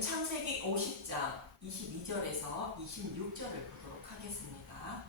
오늘은 창세기 50장 22절에서 26절을 보도록 하겠습니다.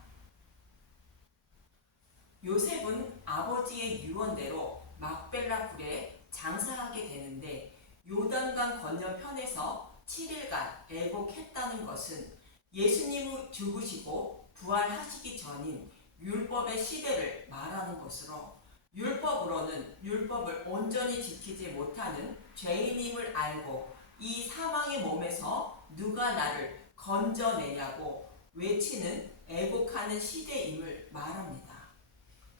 요셉은 아버지의 유언대로 막벨라 굴에 장사하게 되는데 요단강 건너편에서 7일간 애곡했다는 것은 예수님이 죽으시고 부활하시기 전인 율법의 시대를 말하는 것으로, 율법으로는 율법을 온전히 지키지 못하는 죄인임을 알고 이 사망의 몸에서 누가 나를 건져내냐고 외치는 애곡하는 시대임을 말합니다.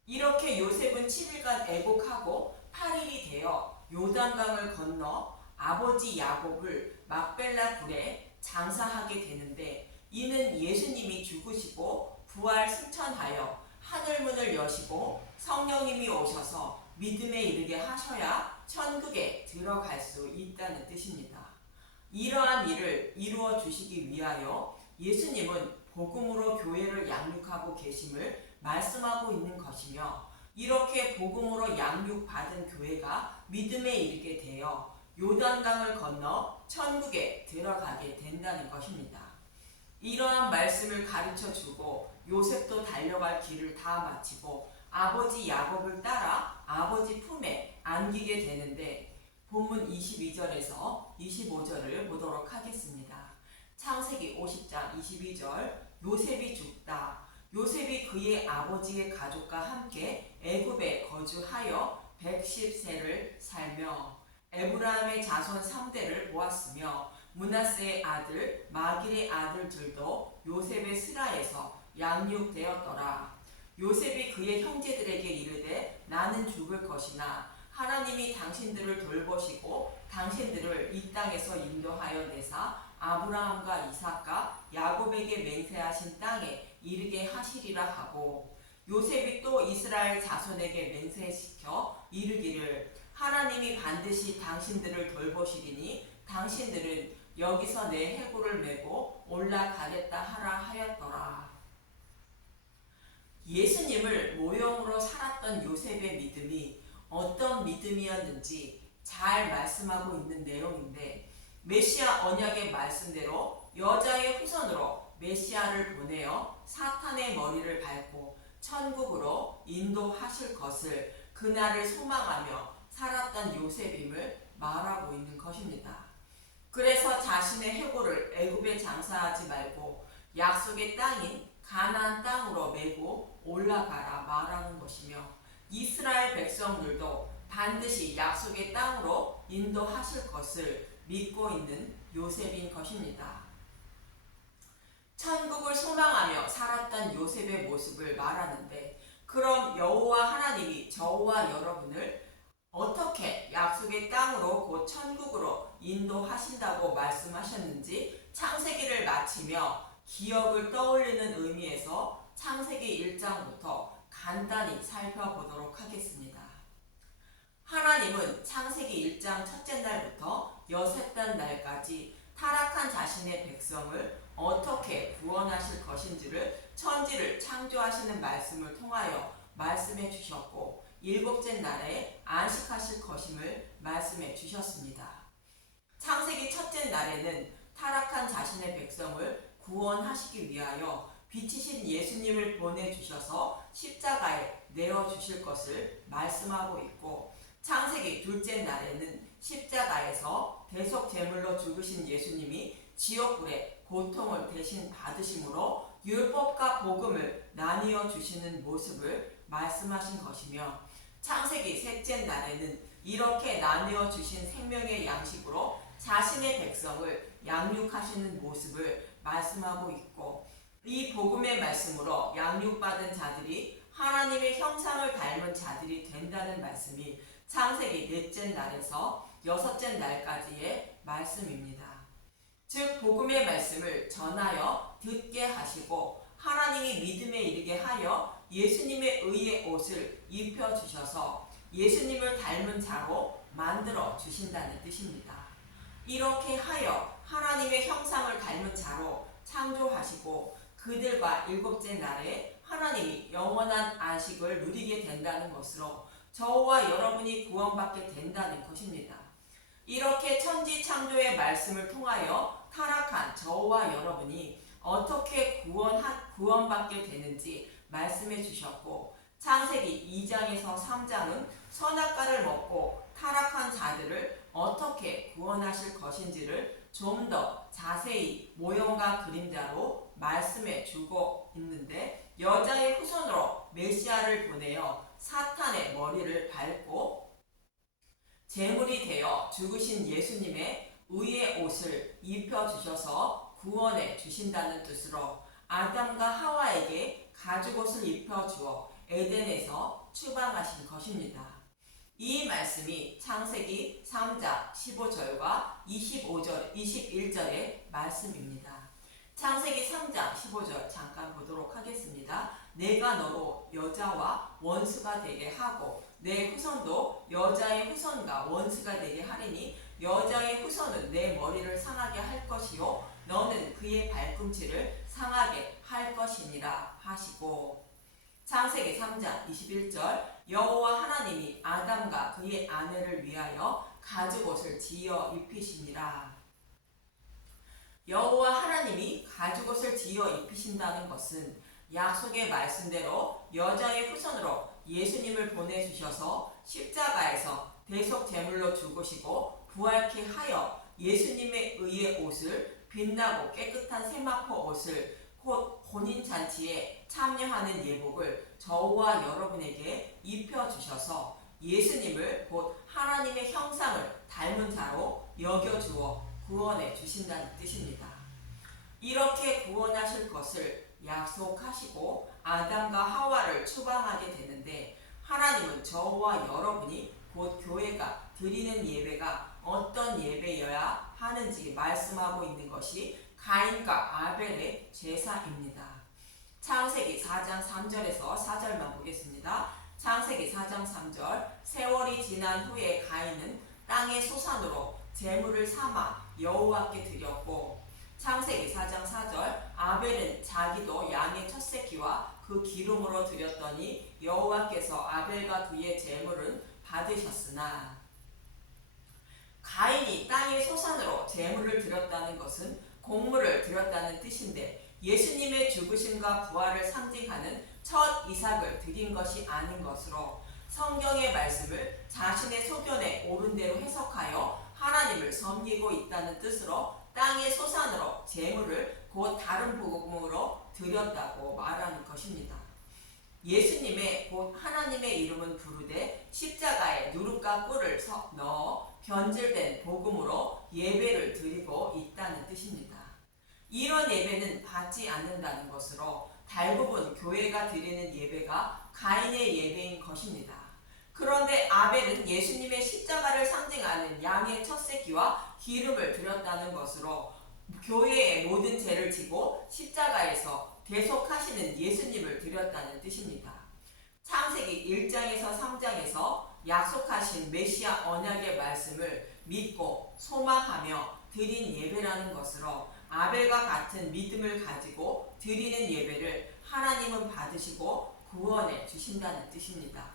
이렇게 요셉은 7일간 애곡하고 8일이 되어 요단강을 건너 아버지 야곱을 막벨라 굴에 장사하게 되는데, 이는 예수님이 죽으시고 부활 승천하여 하늘문을 여시고 성령님이 오셔서 믿음에 이르게 하셔야 천국에 들어갈 수 있다는 뜻입니다. 이러한 일을 이루어 주시기 위하여 예수님은 복음으로 교회를 양육하고 계심을 말씀하고 있는 것이며, 이렇게 복음으로 양육받은 교회가 믿음에 이르게 되어 요단강을 건너 천국에 들어가게 된다는 것입니다. 이러한 말씀을 가르쳐 주고 요셉도 달려갈 길을 다 마치고 아버지 야곱을 따라 아버지 품에 안기게 되는데, 본문 22절에서 25절을 보도록 하겠습니다. 창세기 50장 22절. 요셉이 죽다. 요셉이 그의 아버지의 가족과 함께 애굽에 거주하여 110세를 살며 에브라임의 자손 3대를 보았으며, 므낫세의 아들 마길의 아들들도 요셉의 스라에서 양육되었더라. 요셉이 그의 형제들에게 이르되 나는 죽을 것이나 하나님이 당신들을 돌보시고 당신들을 이 땅에서 인도하여 내사 아브라함과 이삭과 야곱에게 맹세하신 땅에 이르게 하시리라 하고, 요셉이 또 이스라엘 자손에게 맹세시켜 이르기를 하나님이 반드시 당신들을 돌보시리니 당신들은 여기서 내 해골을 메고 올라가겠다 하라 하였더라. 예수님을 모형으로 살았던 요셉의 믿음이 어떤 믿음이었는지 잘 말씀하고 있는 내용인데, 메시아 언약의 말씀대로 여자의 후손으로 메시아를 보내어 사탄의 머리를 밟고 천국으로 인도하실 것을 그날을 소망하며 살았던 요셉임을 말하고 있는 것입니다. 그래서 자신의 해골을 애굽에 장사하지 말고 약속의 땅인 가나안 땅으로 메고 올라가라 말하는 것이며, 이스라엘 백성들도 반드시 약속의 땅으로 인도하실 것을 믿고 있는 요셉인 것입니다. 천국을 소망하며 살았던 요셉의 모습을 말하는데, 그럼 여호와 하나님이 저와 여러분을 어떻게 약속의 땅으로 곧 천국으로 인도하신다고 말씀하셨는지 창세기를 마치며 기억을 떠올리는 의미에서 창세기 1장부터 간단히 살펴보도록 하겠습니다. 하나님은 창세기 1장 첫째 날부터 여섯째 날까지 타락한 자신의 백성을 어떻게 구원하실 것인지를 천지를 창조하시는 말씀을 통하여 말씀해 주셨고, 일곱째 날에 안식하실 것임을 말씀해 주셨습니다. 창세기 첫째 날에는 타락한 자신의 백성을 구원하시기 위하여 빛이신 예수님을 보내주셔서 십자가에 내어주실 것을 말씀하고 있고, 창세기 둘째 날에는 십자가에서 대속 제물로 죽으신 예수님이 지옥불의 고통을 대신 받으심으로 율법과 복음을 나뉘어 주시는 모습을 말씀하신 것이며, 창세기 셋째 날에는 이렇게 나뉘어 주신 생명의 양식으로 자신의 백성을 양육하시는 모습을 말씀하고 있고, 이 복음의 말씀으로 양육받은 자들이 하나님의 형상을 닮은 자들이 된다는 말씀이 창세기 넷째 날에서 여섯째 날까지의 말씀입니다. 즉 복음의 말씀을 전하여 듣게 하시고 하나님이 믿음에 이르게 하여 예수님의 의의 옷을 입혀주셔서 예수님을 닮은 자로 만들어 주신다는 뜻입니다. 이렇게 하여 하나님의 형상을 닮은 자로 창조하시고 그들과 일곱째 날에 하나님이 영원한 안식을 누리게 된다는 것으로 저와 여러분이 구원받게 된다는 것입니다. 이렇게 천지 창조의 말씀을 통하여 타락한 저와 여러분이 어떻게 구원받게 되는지 말씀해 주셨고, 창세기 2장에서 3장은 선악과를 먹고 타락한 자들을 어떻게 구원하실 것인지를 좀 더 자세히 모형과 그림자로 말씀해 주고 있는데, 여자의 후손으로 메시아를 보내어 사탄의 머리를 밟고 제물이 되어 죽으신 예수님의 의의 옷을 입혀주셔서 구원해 주신다는 뜻으로 아담과 하와에게 가죽옷을 입혀주어 에덴에서 추방하신 것입니다. 이 말씀이 창세기 3장 15절과 21절의 말씀입니다. 창세기 3장 15절 잠깐 보도록 하겠습니다. 내가 너로 여자와 원수가 되게 하고 내 후손도 여자의 후손과 원수가 되게 하리니 여자의 후손은 내 머리를 상하게 할 것이요 너는 그의 발꿈치를 상하게 할 것이니라 하시고, 창세기 3장 21절 여호와 하나님이 아담과 그의 아내를 위하여 가죽옷을 지어 입히시니라. 여호와 하나님이 가죽옷을 지어 입히신다는 것은 약속의 말씀대로 여자의 후손으로 예수님을 보내주셔서 십자가에서 대속 제물로 죽으시고 부활케 하여 예수님의 의의 옷을, 빛나고 깨끗한 세마포 옷을, 곧 혼인잔치에 참여하는 예복을 저와 여러분에게 입혀주셔서 예수님을 곧 하나님의 형상을 닮은 자로 여겨주어 구원해 주신다는 뜻입니다. 이렇게 구원하실 것을 약속하시고 아담과 하와를 추방하게 되는데, 하나님은 저와 여러분이 곧 교회가 드리는 예배가 어떤 예배여야 하는지 말씀하고 있는 것이 가인과 아벨의 제사입니다. 창세기 4장 3절에서 4절만 보겠습니다. 창세기 4장 3절 세월이 지난 후에 가인은 땅의 소산으로 제물을 삼아 여호와께 드렸고, 창세기 4장 4절 아벨은 자기도 양의 첫 새끼와 그 기름으로 드렸더니 여호와께서 아벨과 그의 제물은 받으셨으나, 가인이 땅의 소산으로 제물을 드렸다는 것은 곡물을 드렸다는 뜻인데, 예수님의 죽으심과 부활을 상징하는 첫 이삭을 드린 것이 아닌 것으로 성경의 말씀을 자신의 소견에 옳은 대로 해석하여 하나님을 섬기고 있다는 뜻으로 땅의 소산으로 제물을 곧 다른 복음으로 드렸다고 말하는 것입니다. 예수님의 곧 하나님의 이름은 부르되 십자가에 누룩과 꿀을 넣어 변질된 복음으로 예배를 드리고 있다는 뜻입니다. 이런 예배는 받지 않는다는 것으로 대부분 교회가 드리는 예배가 가인의 예배인 것입니다. 그런데 아벨은 예수님의 십자가를 상징하는 양의 첫 새끼와 기름을 드렸다는 것으로 교회의 모든 죄를 지고 십자가에서 대속하시는 예수님을 드렸다는 뜻입니다. 창세기 1장에서 3장에서 약속하신 메시아 언약의 말씀을 믿고 소망하며 드린 예배라는 것으로 아벨과 같은 믿음을 가지고 드리는 예배를 하나님은 받으시고 구원해 주신다는 뜻입니다.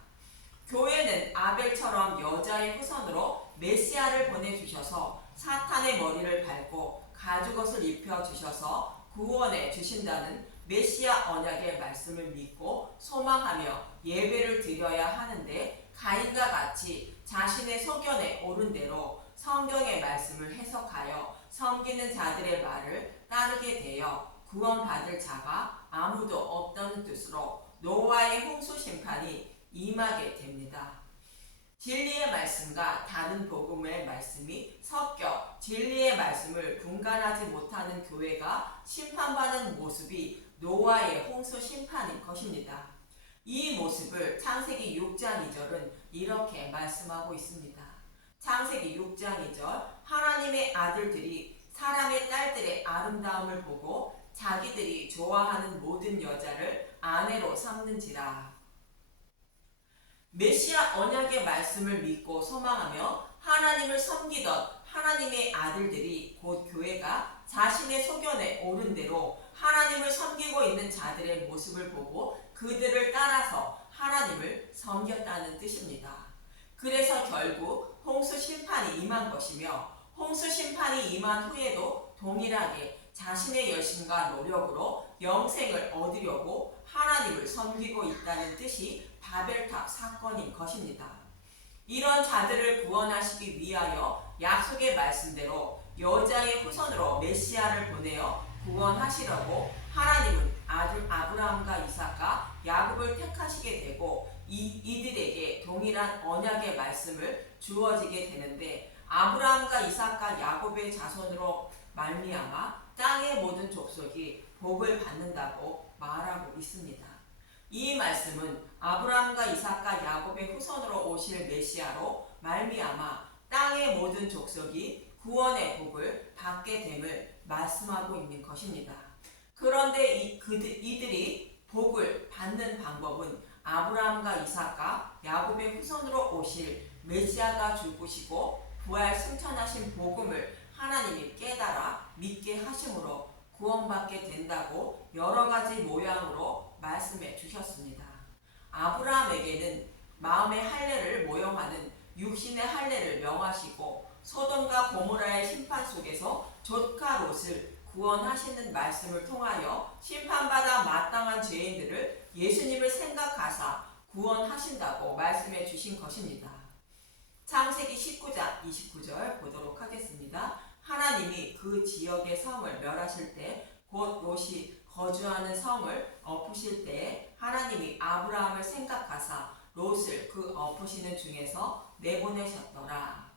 교회는 아벨처럼 여자의 후손으로 메시아를 보내주셔서 사탄의 머리를 밟고 가죽옷을 입혀주셔서 구원해 주신다는 메시아 언약의 말씀을 믿고 소망하며 예배를 드려야 하는데, 가인과 같이 자신의 소견에 옳은 대로 성경의 말씀을 해석하여 섬기는 자들의 말을 따르게 되어 구원받을 자가 아무도 없다는 뜻으로 노아의 홍수 심판이 임하게 됩니다. 진리의 말씀과 다른 복음의 말씀이 섞여 진리의 말씀을 분간하지 못하는 교회가 심판받는 모습이 노아의 홍수 심판인 것입니다. 이 모습을 창세기 6장 2절은 이렇게 말씀하고 있습니다. 창세기 6장 2절 하나님의 아들들이 사람의 딸들의 아름다움을 보고 자기들이 좋아하는 모든 여자를 아내로 삼는지라. 메시아 언약의 말씀을 믿고 소망하며 하나님을 섬기던 하나님의 아들들이 곧 교회가 자신의 소견에 옳은 대로 하나님을 섬기고 있는 자들의 모습을 보고 그들을 따라서 하나님을 섬겼다는 뜻입니다. 그래서 결국 홍수 심판이 임한 것이며 홍수 심판이 임한 후에도 동일하게 자신의 열심과 노력으로 영생을 얻으려고 하나님을 섬기고 있다는 뜻이 바벨탑 사건인 것입니다. 이런 자들을 구원하시기 위하여 약속의 말씀대로 여자의 후손으로 메시아를 보내어 구원하시려고 하나님은 아들 아브라함과 이삭과 야곱을 택하시게 되고 이들에게 동일한 언약의 말씀을 주어지게 되는데 아브라함과 이삭과 야곱의 자손으로 말미암아 땅의 모든 족속이 복을 받는다고 말하고 있습니다. 이 말씀은 아브라함과 이삭과 야곱의 후손으로 오실 메시아로 말미암아 땅의 모든 족속이 구원의 복을 받게 됨을 말씀하고 있는 것입니다. 그런데 이들이 복을 받는 방법은 아브라함과 이삭과 야곱의 후손으로 오실 메시아가 죽으시고 부활 승천하신 복음을 하나님이 깨달아 믿게 하심으로 구원받게 된다고 여러 가지 모양으로 말씀해 주셨습니다. 아브라함에게는 마음의 할례를 모형하는 육신의 할례를 명하시고 소돔과 고모라의 심판 속에서 족과 롯을 구원하시는 말씀을 통하여 심판받아 마땅한 죄인들을 예수님을 생각하사 구원하신다고 말씀해 주신 것입니다. 창세기 19장 29절 보도록 하겠습니다. 하나님이 그 지역의 성을 멸하실 때 곧 롯이 거주하는 성을 엎으실 때 하나님이 아브라함을 생각하사 롯을 그 엎으시는 중에서 내보내셨더라.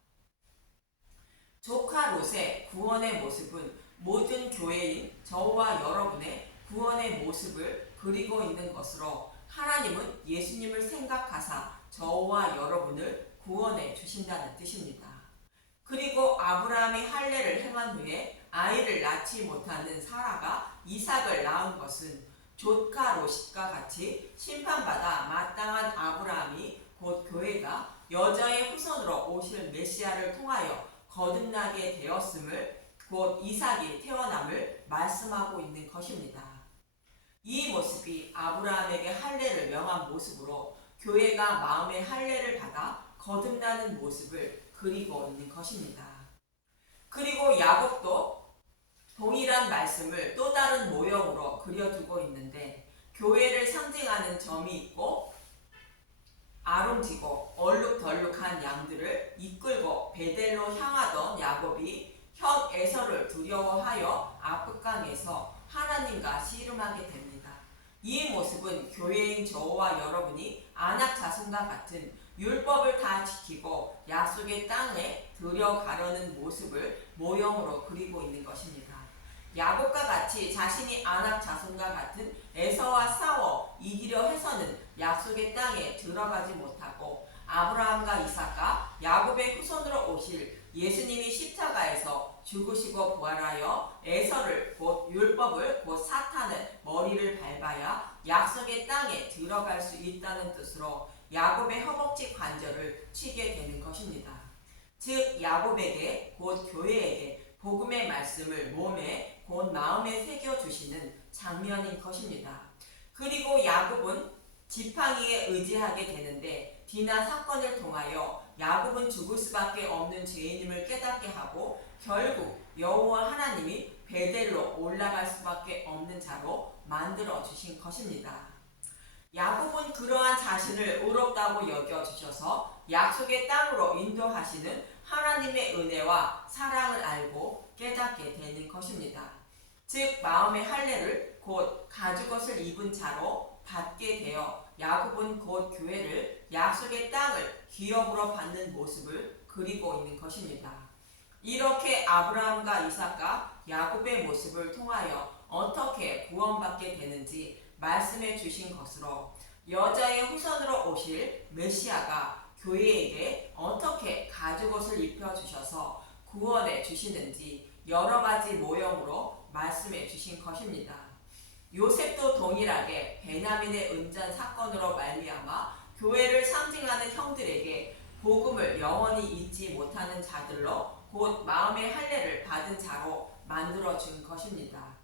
조카 롯의 구원의 모습은 모든 교회인 저와 여러분의 구원의 모습을 그리고 있는 것으로 하나님은 예수님을 생각하사 저와 여러분을 구원해 주신다는 뜻입니다. 그리고 아브라함이 할례를 행한 후에 아이를 낳지 못하는 사라가 이삭을 낳은 것은 조카 롯과 같이 심판받아 마땅한 아브라함이 곧 교회가 여자의 후손으로 오실 메시아를 통하여 거듭나게 되었음을 곧 이삭이 태어남을 말씀하고 있는 것입니다. 이 모습이 아브라함에게 할례를 명한 모습으로 교회가 마음의 할례를 받아 거듭나는 모습을 그리고 있는 것입니다. 그리고 야곱도 동일한 말씀을 또 다른 모형으로 그려두고 있는데 교회를 상징하는 점이 있고 아름지고 얼룩덜룩한 양들을 이끌고 베델로 향하던 야곱이 형 에서를 두려워하여 아프강에서 하나님과 씨름하게 됩니다. 이 모습은 교회인 저와 여러분이 안악 자손과 같은 율법을 다 지키고 약속의 땅에 들어가려는 모습을 모형으로 그리고 있는 것입니다. 야곱과 같이 자신이 안악 자손과 같은 에서와 싸워 이기려 해서는 약속의 땅에 들어가지 못하고 아브라함과 이삭과 야곱의 후손으로 오실 예수님이 십자가에서 죽으시고 부활하여 에서를 곧 율법을 곧 사탄을 머리를 밟아야 약속의 땅에 들어갈 수 있다는 뜻으로 야곱의 허벅지 관절을 치게 되는 것입니다. 즉 야곱에게 곧 교회에게 복음의 말씀을 몸에 곧 마음에 새겨주시는 장면인 것입니다. 그리고 야곱은 지팡이에 의지하게 되는데 디나 사건을 통하여 야곱은 죽을 수밖에 없는 죄인임을 깨닫게 하고 결국 여호와 하나님이 베델로 올라갈 수밖에 없는 자로 만들어 주신 것입니다. 야곱은 그러한 자신을 의롭다고 여겨주셔서 약속의 땅으로 인도하시는 하나님의 은혜와 사랑을 알고 깨닫게 되는 것입니다. 즉 마음의 할례를 곧 가죽옷을 입은 자로 받게 되어 야곱은 곧 교회를 약속의 땅을 기업으로 받는 모습을 그리고 있는 것입니다. 이렇게 아브라함과 이삭과 야곱의 모습을 통하여 어떻게 구원받게 되는지 말씀해 주신 것으로 여자의 후손으로 오실 메시아가 교회에게 어떻게 가죽옷을 입혀주셔서 구원해 주시는지 여러 가지 모형으로 말씀해 주신 것입니다. 요셉도 동일하게 베냐민의 은잔 사건으로 말미암아 교회를 상징하는 형들에게 복음을 영원히 잊지 못하는 자들로 곧 마음의 할례를 받은 자로 만들어 준 것입니다.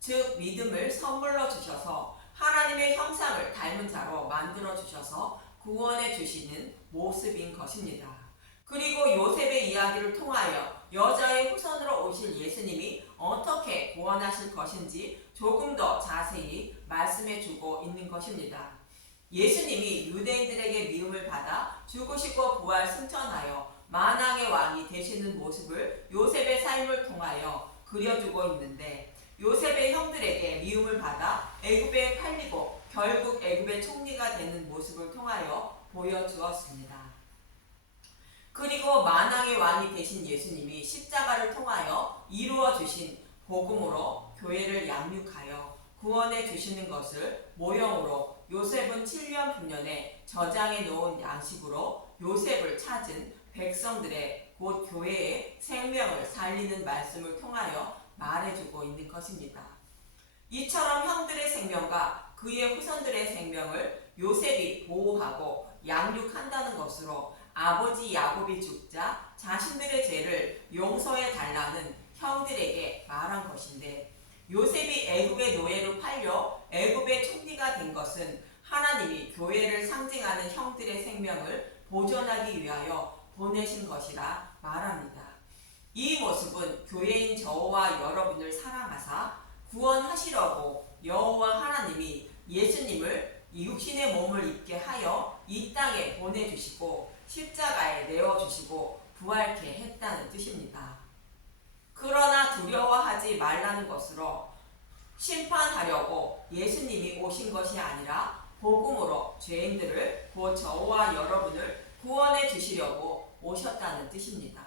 즉 믿음을 선물로 주셔서 하나님의 형상을 닮은 자로 만들어 주셔서 구원해 주시는 모습인 것입니다. 그리고 요셉의 이야기를 통하여 여자의 후손으로 오실 예수님이 어떻게 구원하실 것인지 조금 더 자세히 말씀해 주고 있는 것입니다. 예수님이 유대인들에게 미움을 받아 죽으시고 부활 승천하여 만왕의 왕이 되시는 모습을 요셉의 삶을 통하여 그려주고 있는데, 요셉의 형들에게 미움을 받아 애굽에 팔리고 결국 애굽의 총리가 되는 모습을 통하여 보여주었습니다. 그리고 만왕의 왕이 되신 예수님이 십자가를 통하여 이루어 주신 복음으로 교회를 양육하여 구원해 주시는 것을 모형으로 요셉은 7년 풍년에 저장해 놓은 양식으로 요셉을 찾은 백성들의 곧 교회의 생명을 살리는 말씀을 통하여 말해주고 있는 것입니다. 이처럼 형들의 생명과 그의 후손들의 생명을 요셉이 보호하고 양육한다는 것으로 아버지 야곱이 죽자 자신들의 죄를 용서해 달라는 형들에게 말한 것인데, 요셉이 애굽의 노예로 팔려 애굽의 총리가 된 것은 하나님이 교회를 상징하는 형들의 생명을 보존하기 위하여 보내신 것이라 말합니다. 이 모습은 교회인 저와 여러분을 사랑하사 구원하시려고 여호와 하나님이 예수님을 육신의 몸을 입게 하여 이 땅에 보내주시고 십자가에 내어주시고 부활케 했다는 뜻입니다. 그러나 두려워하지 말라는 것으로 심판하려고 예수님이 오신 것이 아니라 복음으로 죄인들을 곧 저와 여러분을 구원해 주시려고 오셨다는 뜻입니다.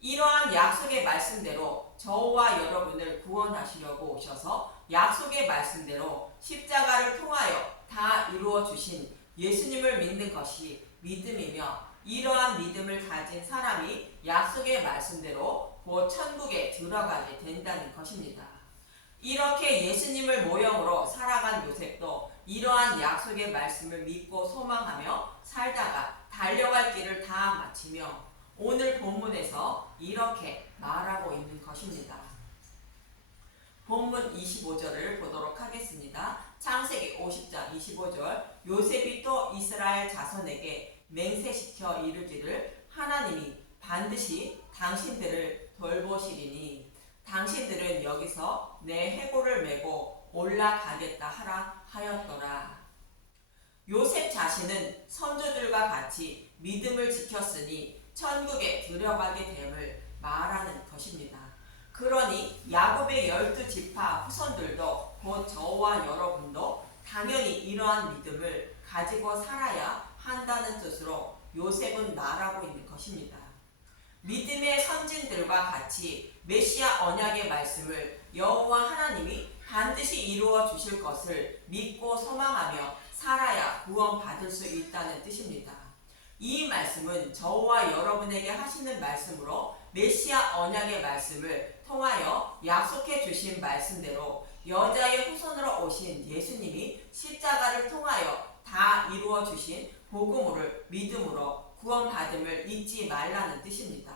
이러한 약속의 말씀대로 저와 여러분을 구원하시려고 오셔서 약속의 말씀대로 십자가를 통하여 다 이루어 주신 예수님을 믿는 것이 믿음이며, 이러한 믿음을 가진 사람이 약속의 말씀대로 곧 천국에 들어가게 된다는 것입니다. 이렇게 예수님을 모형으로 살아간 요셉도 이러한 약속의 말씀을 믿고 소망하며 살다가 달려갈 길을 다 마치며 오늘 본문에서 이렇게 말하고 있는 것입니다. 본문 25절을 보도록 하겠습니다. 창세기 50장 25절. 요셉이 또 이스라엘 자손에게 맹세시켜 이르기를 하나님이 반드시 당신들을 돌보시리니 당신들은 여기서 내 해골을 메고 올라가겠다 하라 하였더라. 요셉 자신은 선조들과 같이 믿음을 지켰으니 천국에 들어가게 됨을 말하는 것입니다. 그러니 야곱의 12지파 후손들도 곧 저와 여러분도 당연히 이러한 믿음을 가지고 살아야 한다는 뜻으로 요셉은 말하고 있는 것입니다. 믿음의 선진들과 같이 메시아 언약의 말씀을 여호와 하나님이 반드시 이루어 주실 것을 믿고 소망하며 살아야 구원받을 수 있다는 뜻입니다. 이 말씀은 저와 여러분에게 하시는 말씀으로 메시아 언약의 말씀을 통하여 약속해 주신 말씀대로 여자의 후손으로 오신 예수님이 십자가를 통하여 다 이루어 주신 복음을 믿음으로 구원받음을 잊지 말라는 뜻입니다.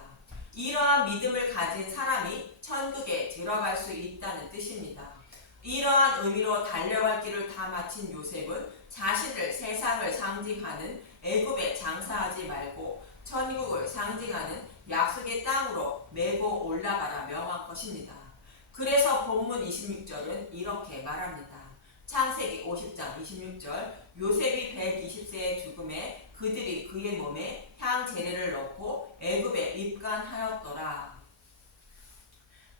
이러한 믿음을 가진 사람이 천국에 들어갈 수 있다는 뜻입니다. 이러한 의미로 달려갈 길을 다 마친 요셉은 자신을 세상을 상징하는 애굽에 장사하지 말고 천국을 상징하는 약속의 땅으로 메고 올라가라 명한 것입니다. 그래서 본문 26절은 이렇게 말합니다. 창세기 50장 26절. 요셉이 120세의 죽음에 그들이 그의 몸에 향 재래를 넣고 애굽에 입간하였더라.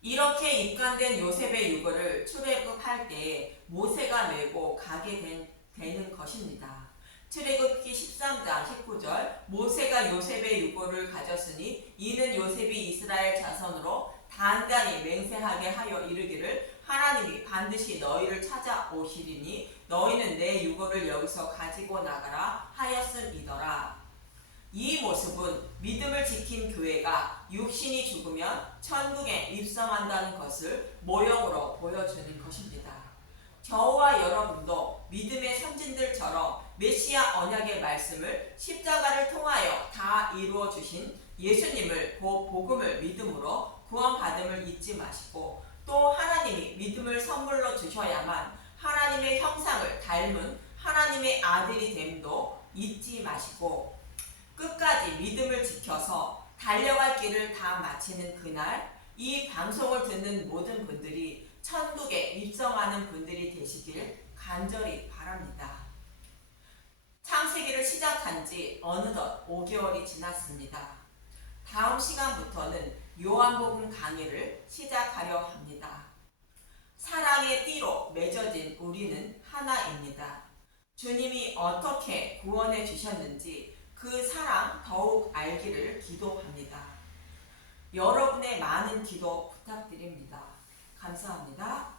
이렇게 입간된 요셉의 유고를 출애굽할 때에 모세가 메고 가게 되는 것입니다. 출애굽기 13장 19절. 모세가 요셉의 유고를 가졌으니 이는 요셉이 이스라엘 자손으로 단단히 맹세하게 하여 이르기를 하나님이 반드시 너희를 찾아오시리니 너희는 내 유고를 여기서 가지고 나가라 하였음이더라. 이 모습은 믿음을 지킨 교회가 육신이 죽으면 천국에 입성한다는 것을 모형으로 보여주는 것입니다. 저와 여러분도 믿음의 선진들처럼 메시아 언약의 말씀을 십자가를 통하여 다 이루어 주신 예수님을 복음을 믿음으로 구원받음을 잊지 마시고, 또 하나님이 믿음을 선물로 주셔야만 하나님의 형상을 닮은 하나님의 아들이 됨도 잊지 마시고, 끝까지 믿음을 지켜서 달려갈 길을 다 마치는 그날, 이 방송을 듣는 모든 분들이 천국에 입성하는 분들이 되시길 간절히 바랍니다. 창세기를 시작한 지 어느덧 5개월이 지났습니다. 다음 시간부터는 요한복음 강의를 시작하려 합니다. 사랑의 띠로 맺어진 우리는 하나입니다. 주님이 어떻게 구원해 주셨는지 그 사랑 더욱 알기를 기도합니다. 여러분의 많은 기도 부탁드립니다. 감사합니다.